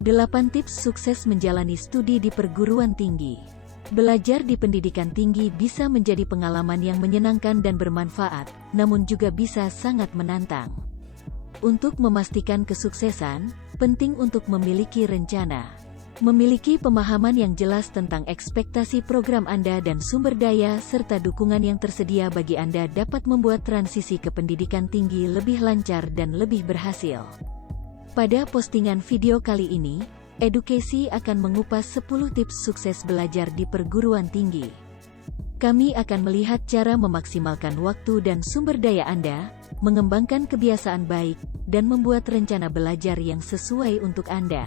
8 tips sukses menjalani studi di perguruan tinggi. Belajar di pendidikan tinggi bisa menjadi pengalaman yang menyenangkan dan bermanfaat, namun juga bisa sangat menantang. Untuk memastikan kesuksesan, penting untuk memiliki rencana. Memiliki pemahaman yang jelas tentang ekspektasi program Anda dan sumber daya serta dukungan yang tersedia bagi Anda dapat membuat transisi ke pendidikan tinggi lebih lancar dan lebih berhasil. Pada postingan video kali ini, Edukasi akan mengupas 10 tips sukses belajar di perguruan tinggi. Kami akan melihat cara memaksimalkan waktu dan sumber daya Anda, mengembangkan kebiasaan baik, dan membuat rencana belajar yang sesuai untuk Anda.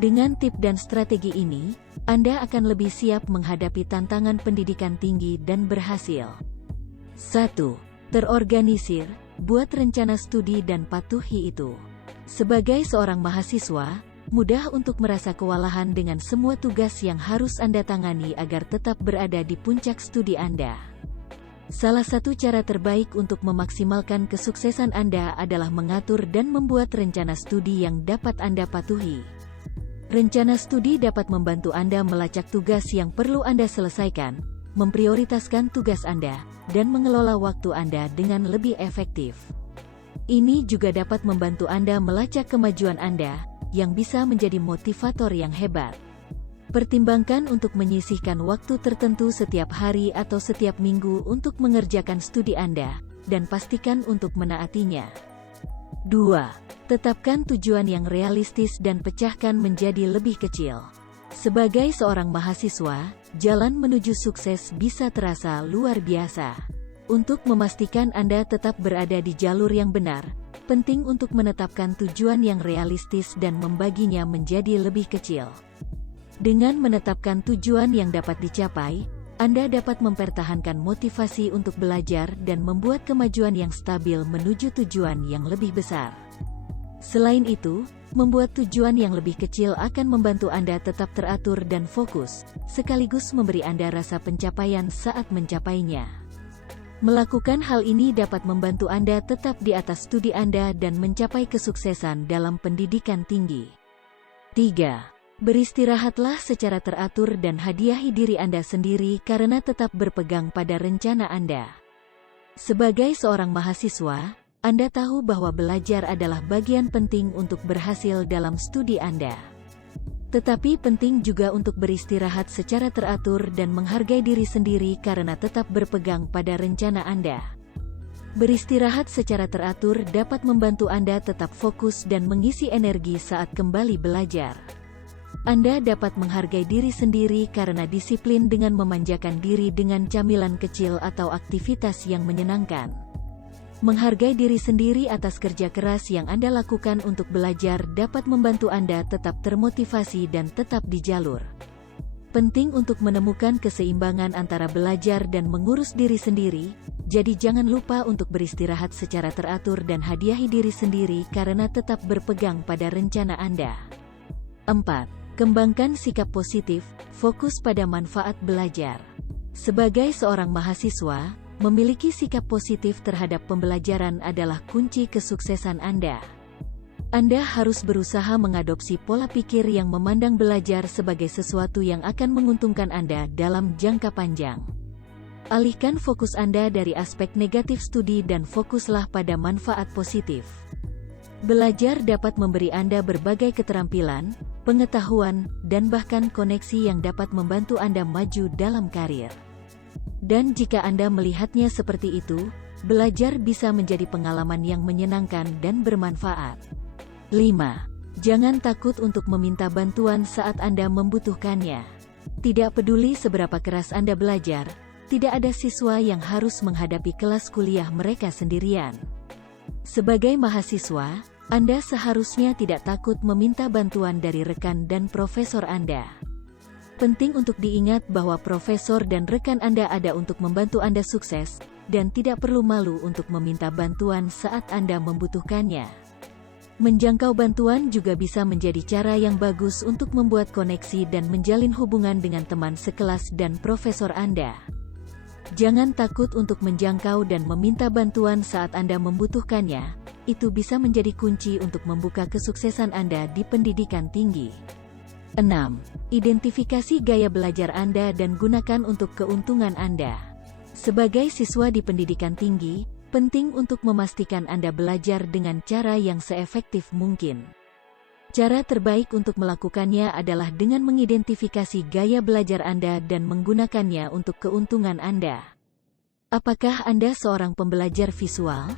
Dengan tip dan strategi ini, Anda akan lebih siap menghadapi tantangan pendidikan tinggi dan berhasil. 1. Terorganisir, buat rencana studi dan patuhi itu. Sebagai seorang mahasiswa, mudah untuk merasa kewalahan dengan semua tugas yang harus Anda tangani agar tetap berada di puncak studi Anda. Salah satu cara terbaik untuk memaksimalkan kesuksesan Anda adalah mengatur dan membuat rencana studi yang dapat Anda patuhi. Rencana studi dapat membantu Anda melacak tugas yang perlu Anda selesaikan, memprioritaskan tugas Anda, dan mengelola waktu Anda dengan lebih efektif. Ini juga dapat membantu Anda melacak kemajuan Anda, yang bisa menjadi motivator yang hebat. Pertimbangkan untuk menyisihkan waktu tertentu setiap hari atau setiap minggu untuk mengerjakan studi Anda, dan pastikan untuk menaatinya. 2. Tetapkan tujuan yang realistis dan pecahkan menjadi lebih kecil. Sebagai seorang mahasiswa, jalan menuju sukses bisa terasa luar biasa. Untuk memastikan Anda tetap berada di jalur yang benar, penting untuk menetapkan tujuan yang realistis dan membaginya menjadi lebih kecil. Dengan menetapkan tujuan yang dapat dicapai, Anda dapat mempertahankan motivasi untuk belajar dan membuat kemajuan yang stabil menuju tujuan yang lebih besar. Selain itu, membuat tujuan yang lebih kecil akan membantu Anda tetap teratur dan fokus, sekaligus memberi Anda rasa pencapaian saat mencapainya. Melakukan hal ini dapat membantu Anda tetap di atas studi Anda dan mencapai kesuksesan dalam pendidikan tinggi. 3. Beristirahatlah secara teratur dan hadiahi diri Anda sendiri karena tetap berpegang pada rencana Anda. Sebagai seorang mahasiswa, Anda tahu bahwa belajar adalah bagian penting untuk berhasil dalam studi Anda. Tetapi penting juga untuk beristirahat secara teratur dan menghargai diri sendiri karena tetap berpegang pada rencana Anda. Beristirahat secara teratur dapat membantu Anda tetap fokus dan mengisi energi saat kembali belajar. Anda dapat menghargai diri sendiri karena disiplin dengan memanjakan diri dengan camilan kecil atau aktivitas yang menyenangkan. Menghargai diri sendiri atas kerja keras yang Anda lakukan untuk belajar dapat membantu Anda tetap termotivasi dan tetap di jalur. Penting untuk menemukan keseimbangan antara belajar dan mengurus diri sendiri, jadi jangan lupa untuk beristirahat secara teratur dan hadiahi diri sendiri karena tetap berpegang pada rencana Anda. 4. Kembangkan sikap positif, fokus pada manfaat belajar. Sebagai seorang mahasiswa, memiliki sikap positif terhadap pembelajaran adalah kunci kesuksesan Anda. Anda harus berusaha mengadopsi pola pikir yang memandang belajar sebagai sesuatu yang akan menguntungkan Anda dalam jangka panjang. Alihkan fokus Anda dari aspek negatif studi dan fokuslah pada manfaat positif. Belajar dapat memberi Anda berbagai keterampilan, pengetahuan, dan bahkan koneksi yang dapat membantu Anda maju dalam karir. Dan jika Anda melihatnya seperti itu, belajar bisa menjadi pengalaman yang menyenangkan dan bermanfaat. 5. Jangan takut untuk meminta bantuan saat Anda membutuhkannya. Tidak peduli seberapa keras Anda belajar, tidak ada siswa yang harus menghadapi kelas kuliah mereka sendirian. Sebagai mahasiswa, Anda seharusnya tidak takut meminta bantuan dari rekan dan profesor Anda. Penting untuk diingat bahwa profesor dan rekan Anda ada untuk membantu Anda sukses, dan tidak perlu malu untuk meminta bantuan saat Anda membutuhkannya. Menjangkau bantuan juga bisa menjadi cara yang bagus untuk membuat koneksi dan menjalin hubungan dengan teman sekelas dan profesor Anda. Jangan takut untuk menjangkau dan meminta bantuan saat Anda membutuhkannya, itu bisa menjadi kunci untuk membuka kesuksesan Anda di pendidikan tinggi. 6. Identifikasi gaya belajar Anda dan gunakan untuk keuntungan Anda. Sebagai siswa di pendidikan tinggi, penting untuk memastikan Anda belajar dengan cara yang seefektif mungkin. Cara terbaik untuk melakukannya adalah dengan mengidentifikasi gaya belajar Anda dan menggunakannya untuk keuntungan Anda. Apakah Anda seorang pembelajar visual?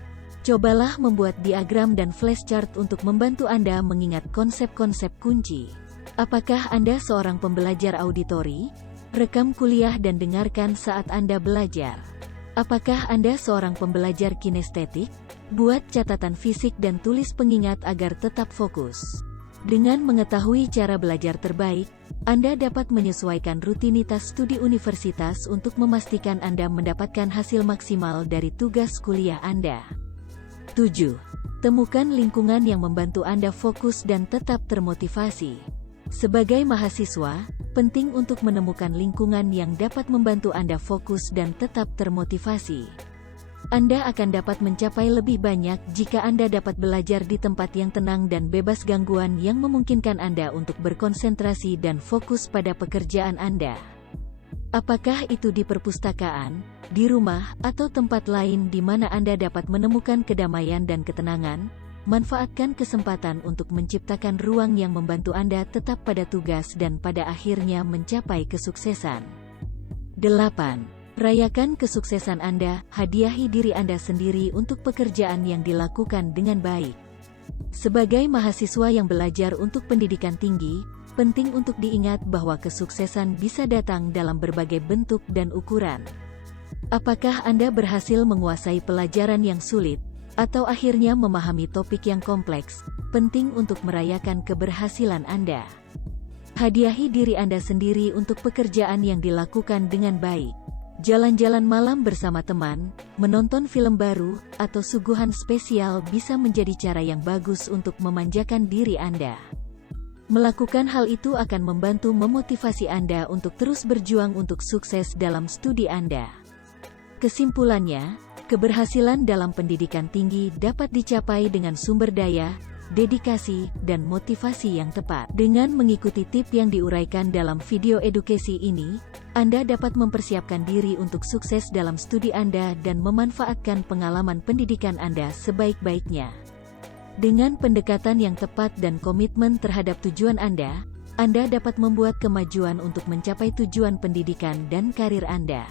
Cobalah membuat diagram dan flashchart untuk membantu Anda mengingat konsep-konsep kunci. Apakah Anda seorang pembelajar auditori? Rekam kuliah dan dengarkan saat Anda belajar. Apakah Anda seorang pembelajar kinestetik? Buat catatan fisik dan tulis pengingat agar tetap fokus. Dengan mengetahui cara belajar terbaik, Anda dapat menyesuaikan rutinitas studi universitas untuk memastikan Anda mendapatkan hasil maksimal dari tugas kuliah Anda. 7. Temukan lingkungan yang membantu Anda fokus dan tetap termotivasi. Sebagai mahasiswa, penting untuk menemukan lingkungan yang dapat membantu Anda fokus dan tetap termotivasi. Anda akan dapat mencapai lebih banyak jika Anda dapat belajar di tempat yang tenang dan bebas gangguan yang memungkinkan Anda untuk berkonsentrasi dan fokus pada pekerjaan Anda. Apakah itu di perpustakaan, di rumah, atau tempat lain di mana Anda dapat menemukan kedamaian dan ketenangan? Manfaatkan kesempatan untuk menciptakan ruang yang membantu Anda tetap pada tugas dan pada akhirnya mencapai kesuksesan. 8. Rayakan kesuksesan Anda, hadiahi diri Anda sendiri untuk pekerjaan yang dilakukan dengan baik. Sebagai mahasiswa yang belajar untuk pendidikan tinggi, penting untuk diingat bahwa kesuksesan bisa datang dalam berbagai bentuk dan ukuran. Apakah Anda berhasil menguasai pelajaran yang sulit, atau akhirnya memahami topik yang kompleks? Penting untuk merayakan keberhasilan Anda. Hadiahi diri Anda sendiri untuk pekerjaan yang dilakukan dengan baik. Jalan-jalan malam bersama teman, menonton film baru, atau suguhan spesial bisa menjadi cara yang bagus untuk memanjakan diri Anda. Melakukan hal itu akan membantu memotivasi Anda untuk terus berjuang untuk sukses dalam studi Anda. Kesimpulannya, keberhasilan dalam pendidikan tinggi dapat dicapai dengan sumber daya, dedikasi, dan motivasi yang tepat. Dengan mengikuti tip yang diuraikan dalam video edukasi ini, Anda dapat mempersiapkan diri untuk sukses dalam studi Anda dan memanfaatkan pengalaman pendidikan Anda sebaik-baiknya. Dengan pendekatan yang tepat dan komitmen terhadap tujuan Anda dapat membuat kemajuan untuk mencapai tujuan pendidikan dan karir Anda.